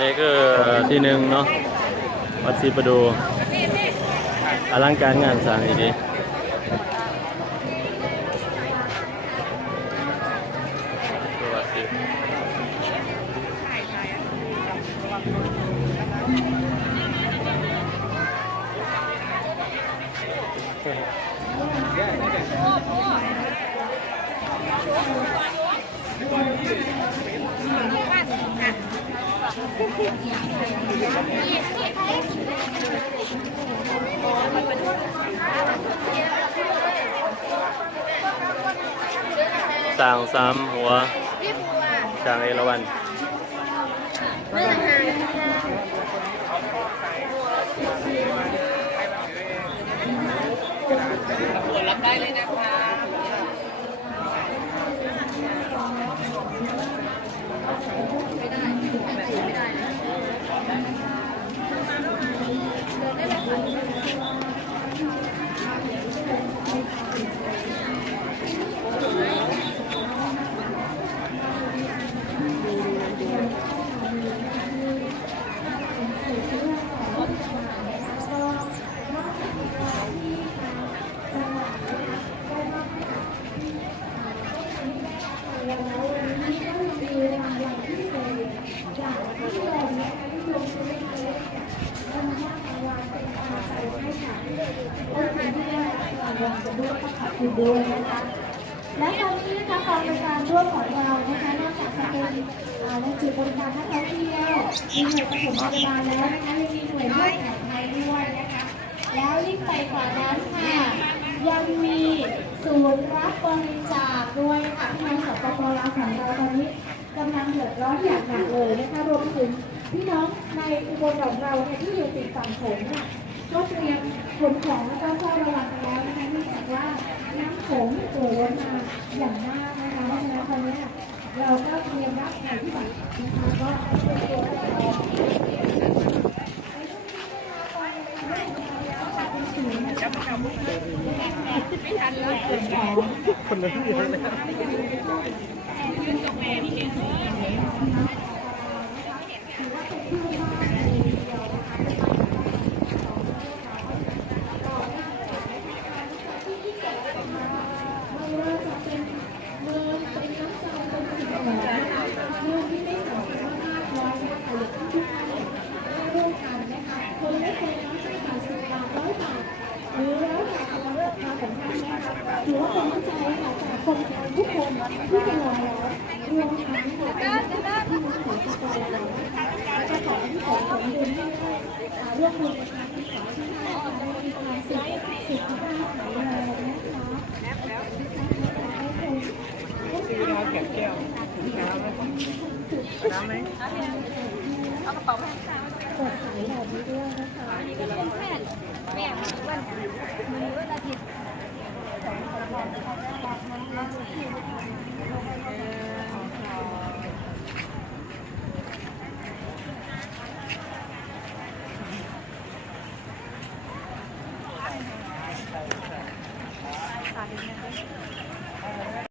นี่คือที่หนึ่งเนาะวัดศรีประดูอลังการงานสร้างดีสร้างซ้ำหัวสร้างเอราวัณรับได้เลยนะคะด้วยนะคะและตอนนี้นะคะกองบริการร่วมของเรานะคะนอกจากจะเป็นในจุดบริการนักท่องเที่ยวมีหน่วยปฐมพยาบาลแล้วนะคะยังมีหน่วยแพทย์แผนไทยด้วยนะคะแล้วยิ่งไปกว่านั้นค่ะยังมีศูนย์รับบริจาคด้วยค่ะพี่น้องสปป.ลาวของเราตอนนี้กำลังเดือดร้อนอย่างหนักเลยนะคะรวมถึงพี่น้องในอุบลของเราเนี่ยที่อยู่ติดฝั่งโขงเนี่ยก็เตรียมขนของแล้วก็เฝ้าระวังกันแล้วนะคะเนื่องจากว่าน้ำโขงเอ่อล้นมาอย่างมากนะคะเพราะฉะนั้นตอนนี้เราก็เตรียมรับภัยที่แบบนะคะก็เป็นตัวเราไม่ทันแล้วคนละที่ถือว่าเป็นน้ำใจค่ะจากคนไทยทุกคนที่จะรอแล้วรวมทั้งที่มาขอสปอยเราจะขอที่ขอของเดือนที่ร่วมมือกันที่ขอที่ให้การบริการสุขที่ได้ขายเลยนะคะแก้วน้ำไหมเอากระเป๋า